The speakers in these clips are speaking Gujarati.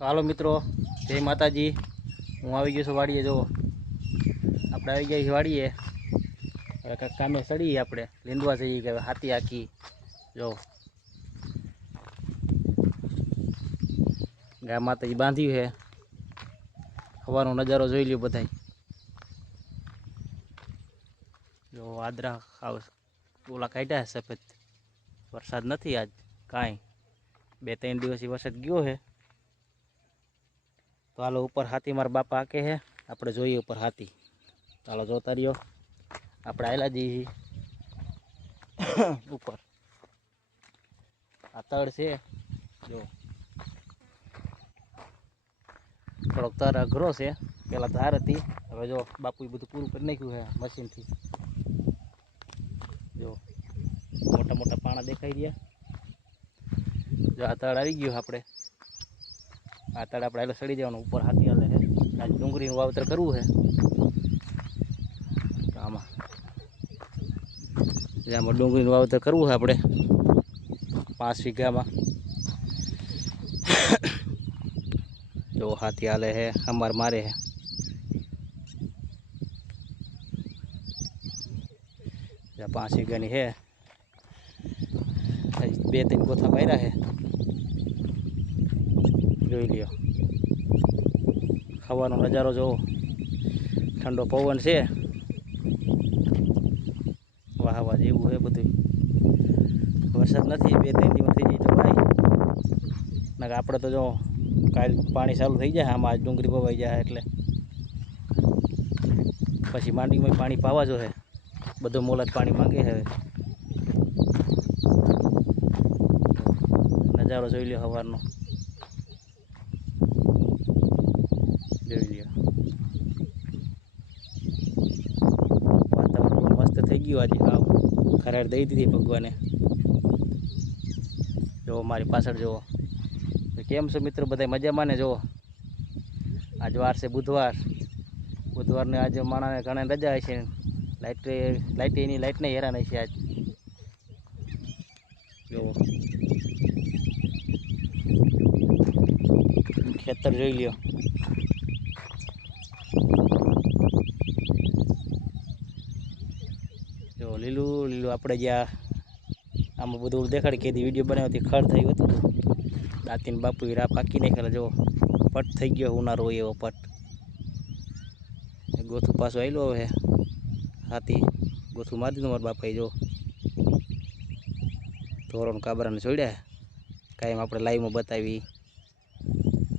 तो हालो मित्रों, जय माताजी। हूँ आई गयो छुं वाड़ीए। जो આપણે આવી ગયા વાડીએ, હવે કાંઈક કામે સડીએ, આપણે લીંદવા જઈએ કે હાથી આખી જો ગા માતાજી બાંધ્યું છે। સવારનો નજારો જોઈ લ્યો બધાય। જો વાદરા ઓલા કાઢ્યા છે સફેદ। વરસાદ નથી આજ કાંઈ, 2-3 દિવસથી વરસાદ ગયો છે। तो हालो ऊपर हाथी मारा बापा आके है, આપણે જોઈએ ऊपर हाथी। ચાલો જોતા રહ્યો, આપણે આવેલા જઈએ ઉપર। આ તળ છે જો, થોડોક તર અઘરો છે। પેલા ધાર હતી, હવે જો બાપુએ બધું પૂરું કરી નાખ્યું છે મશીનથી। જો મોટા મોટા પાણા દેખાઈ રહ્યા। જો આ તળ આવી ગયું આપણે। આ તળ આપણે હાલો સડી જવાનું, ઉપર હાથી હાલે છે। આજ ડુંગળીનું વાવતર કરવું છે આમાં। આમાં ડુંગળીનું વાવતર કરવું છે આપણે 5 વીઘામાં। जो हाथी हाले है हमार मारे है। या 5 वीघानी है, 2-3 गोथा मार्या है। જોઈ લ્યો સવારનો નજારો જો, ઠંડો પવન છે, વાહવા જેવું છે બધું। વરસાદ નથી, 2-3 દિવસ થઈ જાય તો ભાઈ ના આપણે તો જો કાલ પાણી ચાલુ થઈ જાય આમાં। આજ ડુંગળી પવાઈ જાય એટલે પછી માંડવીમાં પાણી પાવા જો છે, બધો મોલત પાણી માંગે છે। નજારો જોઈ લ્યો સવારનો, જોઈ લ્યો વાતાવરણ મસ્ત થઈ ગયું આજે। આવ ખરાડ દઈ દીધી ભગવાને। જો મારી પાછળ જુઓ, કેમ છો મિત્રો બધા મજામાં ને? જો આજ વાર છે બુધવાર, બુધવારને આજે માણાને ઘણા રજા હશે। લાઇટ નહીં હેરાન હશે આજ। જો ખેતર જોઈ લ્યો, જો લીલું લીલું। આપણે જ્યાં આમાં બધું દેખાડી કે વિડીયો બનાવ્યો ખડ થયું હતું, દાંતીને બાપુ રા પાકી નાખેલા। જો પટ થઈ ગયો, ઉનાળો હોય એવો પટ। ગોથું પાછું આવેલું હવે હાથી ગોથું મારી દીધું મારા બાપાએ। જો ધોરણ કાબરાને છોડ્યા, કાયમ આપણે લાઈવમાં બતાવી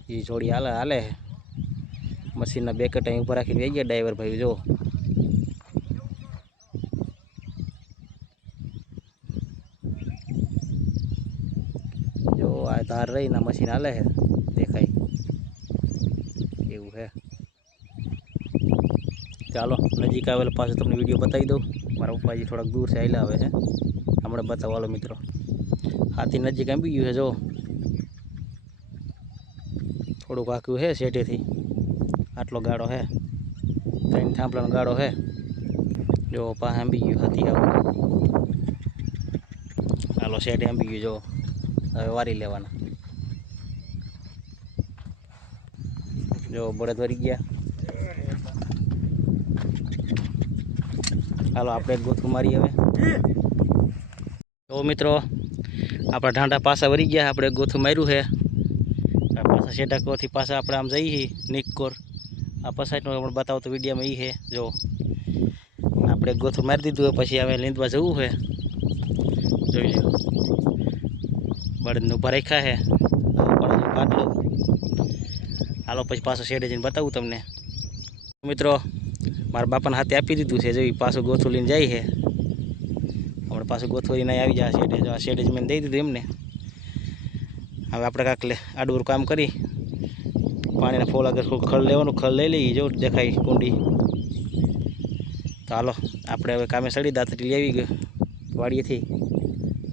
એ જોડી હાલે હાલે। મશીનના 2 કટાઈ ઉપર રાખીને વહી ગયા ડ્રાઈવર ભાઈ। જો જો આ તાર રહીને મશીન હાલે છે, દેખાય એવું છે। ચાલો નજીક આવેલો પાછો તમને વિડીયો બતાવી દઉં। મારા પપ્પાજી થોડાક દૂર છે, આવેલા આવે છે, હમણાં બતાવો હાલો મિત્રો। હાથી નજીક આવી ગયું છે, જો થોડુંક આખ્યું છે શેઢેથી, આટલો ગાળો છે, 3 થાંભલાનો ગાળો છે। જો પાસે આંબી ગયું હાથી આવું, હાલો શેઢે આંબી ગયું। જો હવે વારી લેવાના। જો બળદ વરી ગયા, હાલો આપણે ગોથું મારી હવે। તો મિત્રો આપણા ઢાંઢા પાછા વરી ગયા, આપણે ગોથું માર્યું છે। પાછા શેઢાકોથી પાછા આપણે આમ જઈએ નિકોર। આ પસાઈટનો આપણે બતાવતો વિડીયોમાં એ છે। જો આપણે ગોથું મારી દીધું હોય, પછી હવે લીંદવા જવું છે, જોઈ લો। બળદને ઊભા રાખ્યા છે, પાટલો હાલો પછી પાછો શેઢે જઈને બતાવું તમને। મિત્રો મારા બાપાના હાથે આપી દીધું છે, જો પાછું ગોથું લઈને જાય છે। આપણે પાછું ગોથું લઈને આવી જાય શેઢે। જો આ શેઢે જ મેં દઈ દીધું એમને। હવે આપણે કાંક આડું કામ કરી પાણીના ફોલ આગળ ખડ લેવાનું, ખડ લઈ લઈએ। જો દેખાય કુંડી। તો હાલો આપણે હવે કામે સડી, દાંતરી લેવી ગયો વાડીએથી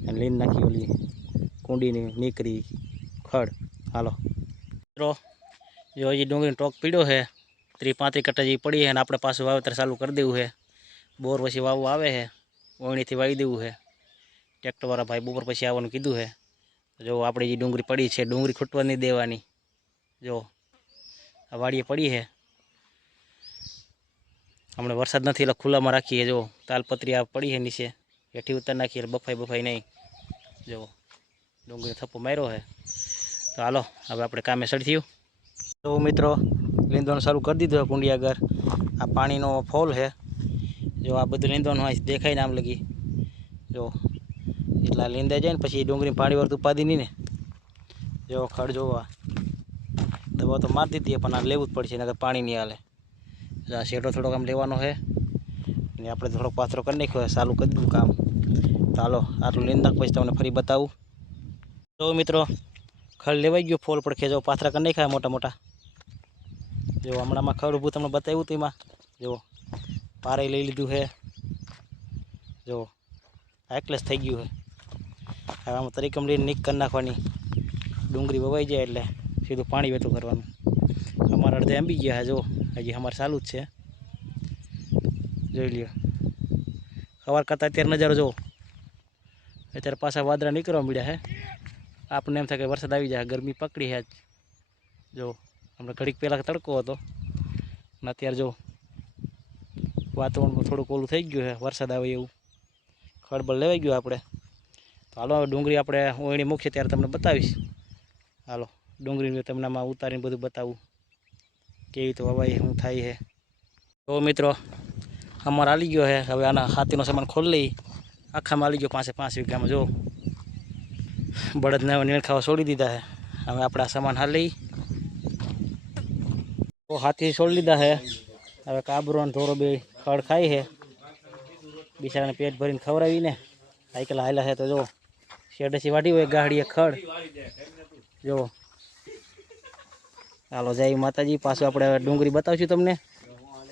અને લીન નાખી ઓલી કુંડીની નીકળી ખડ। હાલો મિત્રો જો હજી ડુંગળીનો ટોક પીડ્યો છે, 30-35 કટ્ટા જેવી પડી છે, અને આપણે પાછું વાવેતર ચાલુ કરી દેવું છે। બોર પછી વાવવું આવે છે, ઓણીથી વાવી દેવું છે। ટ્રેક્ટરવાળા ભાઈ બપોર પછી આવવાનું કીધું છે। જો આપણે જે ડુંગળી પડી છે, ડુંગળી ખૂટવા નહીં દેવાની। જો આ વાડીએ પડી છે, હમણાં વરસાદ નથી એટલે ખુલ્લામાં રાખીએ. જો તાલપત્રી આ પડી છે નીચે, હેઠી ઉતાર નાખીએ એટલે બફાઈ નહીં. જો ડુંગળી થપ્પો માર્યો છે. તો હાલો હવે આપણે કામે સડી થયું. તો મિત્રો લીંદવાનું ચાલુ કરી દીધું છે કુંડી આગળ. આ પાણીનો ફોલ છે. જો આ બધું લીંદવાનું હોય દેખાય ને આમ લગી. જો એટલા લીંદાઈ જાય ને પછી ડુંગળી પાણી વળતું ઉપાધી નહીં ને. જો ખડ જોવા દવા તો મારી દીધી પણ આ લેવું જ પડશે નકર પાણી નહીં હાલે. આ શેડો થોડોક આમ લેવાનો છે ને આપણે થોડોક પાથરો કરી નાખ્યો ચાલુ કરી દીધું કામ. તો હાલો આટલું લીંદ નાખ પછી તમને ફરી બતાવું. તો મિત્રો ખડ લેવાઈ ગયો ફોલ પડખે. જો પાથરા કરી નાખ્યા મોટા મોટા. જો હમણાંમાં ખડ ઊભું તમને બતાવ્યું હતું એમાં. જો પારે લઈ લીધું છે. જો એકલેસ થઈ ગયું છે. હવે આમાં તરીકમ લઈને નીક કરી નાખવાની. ડુંગળી વવાઈ જાય એટલે સીધું પાણી વેતું કરવાનું. અમારા અડધે આંબી ગયા છે. જો હજી અમારે ચાલુ જ છે. જોઈ લ્યો સવાર કરતાં અત્યારે નજારો જો. અત્યારે પાછા વાદળા નીકળવા મળ્યા છે. આપણને એમ થાય કે વરસાદ આવી જાય. ગરમી પકડી છે આજ. જો હમણાં ઘડીક પહેલાં તડકો હતો અને અત્યારે જો વાતાવરણ થોડુંક ઓલું થઈ ગયું છે. વરસાદ આવે એવું ખડબડ લેવાઈ ગયું આપણે. તો હાલો ડુંગળી આપણે ઓયણી મૂકીએ ત્યારે તમને બતાવીશ. હાલો ડુંગળી તમને આમાં ઉતારીને બધું બતાવું કેવી તો વવાઈ શું થાય છે. તો મિત્રો અમારે આવી ગયો છે. હવે આના હાથીનો સામાન ખોલી લઈ. આખામાં આવી ગયો 5 વીઘામાં. જો બળદને નીણ ખાવા છોડી દીધા છે. હવે આપણે આ સામાન હાલ લઈ. તો હાથી છોડી લીધા છે. હવે કાબરો અને ધોરો બે ખડ ખાય છે. બિચારાને પેટ ભરીને ખવડાવીને સાયકલ હાલ્યા છે. તો જો શેડેથી વાટી હોય ગાડીએ ખડ. જો હાલો જય માતાજી. પાછું આપણે ડુંગળી બતાવશું તમને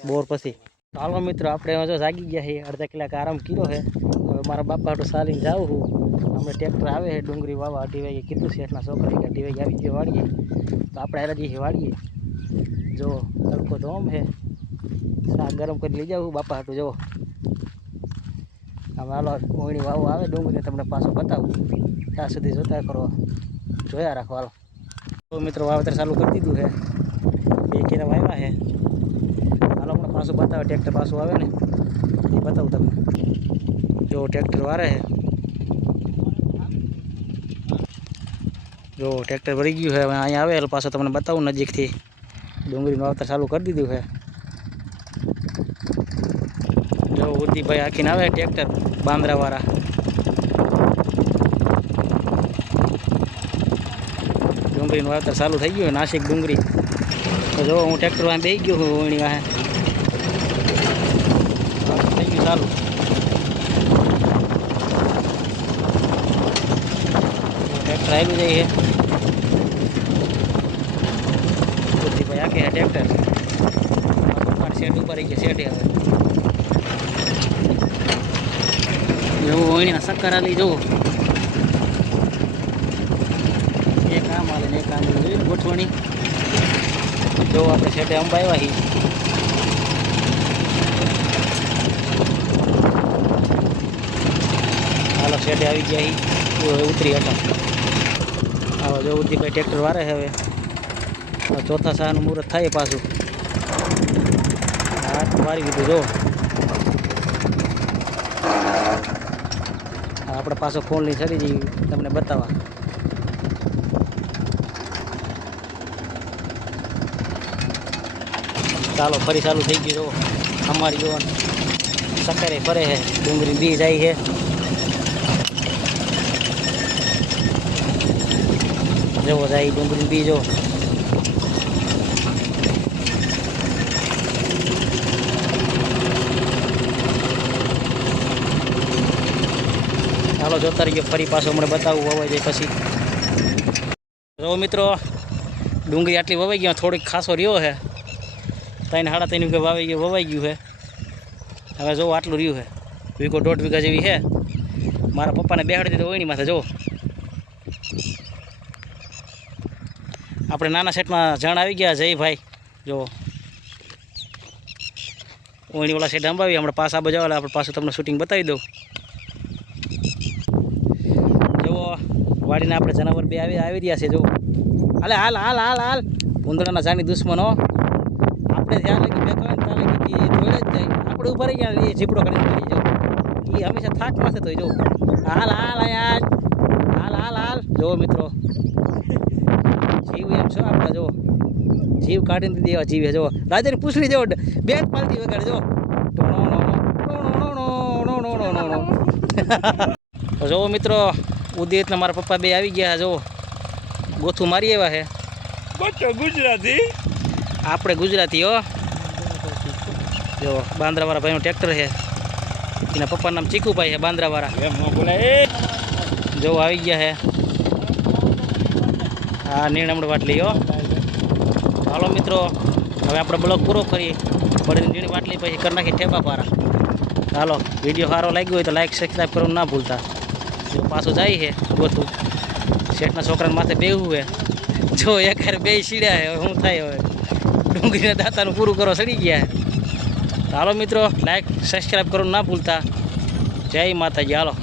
બોર પછી. હાલો મિત્રો આપણે જો જાગી ગયા છીએ. અડધા કલાક આરામ કર્યો છે. હવે મારા બાપા હાટું ચાલીને જાઉં છું. હમણાં ટ્રેક્ટર આવે છે ડુંગળી વાવા. 2 વાગે કીધું છે એટલા છોકરા કે 2 વાગે આવી ગયો વાળીએ. તો આપણે હારા જઈએ વાળીએ. જો તડકો ધોમ છે. શાક ગરમ કરી લઈ જાઉં બાપા હાટું. જો હવે હાલો ઓયણી વાવો આવે ડુંગળી તમને પાછું બતાવું. ત્યાં સુધી જોતા કરો, જોયા રાખો. હાલો તો મિત્રો વાવેતર ચાલુ કરી દીધું છે. 2 કેરા વાવ્યા છે. હાલો હમણાં પાછું બતાવે. ટ્રેક્ટર પાછું આવે ને એ બતાવું તમને. જો ટ્રેક્ટર વારે છે. જો ટ્રેક્ટર ભરી ગયું છે. હવે અહીંયા આવે એટલે પાછું તમને બતાવું નજીકથી. ડુંગળીનું વાવેતર ચાલુ કરી દીધું છે. જો ઉદીભાઈ આખીને આવે ટ્રેક્ટર બાંદરાવાળા. ડુંગળીનું વાવેતર ચાલુ થઈ ગયું. નાસિક ડુંગળી. તો જો હું ટ્રેક્ટર વાળા બેસી ગયો છું ઓયણી વાહે. થઈ ગયું ચાલુ. ટ્રેક્ટર આવી જાય છે. ઉદીભાઈ આખે ટ્રેક્ટર શેડ ઉપર આવી ગયા. શેડે હવે એવું ઓયણીના સક્કર આલી જુઓ. એક આમ હાલે ને એક આમ જોયું ગોઠવણી. જો આપણે શેડે અંબા આવ્યા છીએ. હાલો શેડે આવી ગયા છીએ. ઉતરી હતા. હવે જો ઉદીભાઈ ટ્રેક્ટર વારે છે. હવે ચોથા સાનું મુહૂર્ત થાય પાછું. હાથ વારી દીધું. જો આપણે પાછો ફોન લઈ ચડી જઈએ તમને બતાવવા. ચાલો ફરી ચાલુ થઈ ગયું. જો અમારી જો સક્કરે ફરે છે. ડુંગળી બી જાય છે. જવો જાય ડુંગળી બી. જો ચાલો જોતા રહીએ. ફરી પાછો હમણાં બતાવું વવાઈ જાય પછી. જો મિત્રો ડુંગળી આટલી વવાઈ ગઈ. થોડીક ખાસો રહ્યો છે. 3 સાડા 3 વીઘા વવાઈ ગયું છે. હવે જો આટલું રહ્યું છે. 1.5 વીઘા જેવી છે. મારા પપ્પાને બેહાડી દીધો ઓયણી માથે. જો આપણે નાના સેટમાં જણ આવી ગયા. જય ભાઈ. જો ઓયણીવાળા સેટ અંબાવી. હમણાં પાસ આ બજાવેલા. આપણે પાછું તમને શૂટિંગ બતાવી દઉં. જુઓ વાડીને આપણે જનાવર બે આવી રહ્યા છે. જો હાલે હાલ હાલ હાલ હાલ ઉંદરાના જાની દુશ્મનો આપણે ધ્યાન લગી બેઠો હોય ને ત્યાં લગી કે દોડે જ જાય આપણે ઉભા રહી ગયા એ ઝીપડો કરીને મરી જાવ એ હંમેશા થાકમાં છે તો જો હાલ હાલ યાર હાલ હાલ હાલ જુઓ મિત્રો જીવ એમ છો આપણે જો જીવ કાઢીને દીધી એવા જીવ જો રાજાની પૂછડી જેવો બે જ પાલટી વગાડે જો જો મિત્રો ઉદિતને મારા પપ્પા બે આવી ગયા જો ગોથું મારી એવા છે ગુજરાતી આપણે ગુજરાતી હો જો બાંદ્રાવાળા ભાઈનું ટ્રેક્ટર છે એના પપ્પાનું નામ ચીકુભાઈ છે બાંદ્રાવાળા એમ ન બોલાય જો આવી ગયા છે હા નીણમડ વાટલી હો હાલો મિત્રો હવે આપણે બ્લોગ પૂરો કરીએ બળી નીણી વાટલી પછી કરી નાખી ઠેપા પારા હાલો વિડીયો સારો લાગ્યો હોય તો લાઈક સબસ્ક્રાઈબ કરવાનું ના ભૂલતા જો પાછું જાય છે ગોથું શેઠના છોકરાને માથે બેહવું છે જો એક બે સીડ્યા છે હવે શું થાય હવે ડુંગળીના દાંતાનું પૂરું કરો સડી ગયા છે હાલો મિત્રો લાઈક સબસ્ક્રાઈબ કરવાનું ના ભૂલતા જય માતાજી હાલો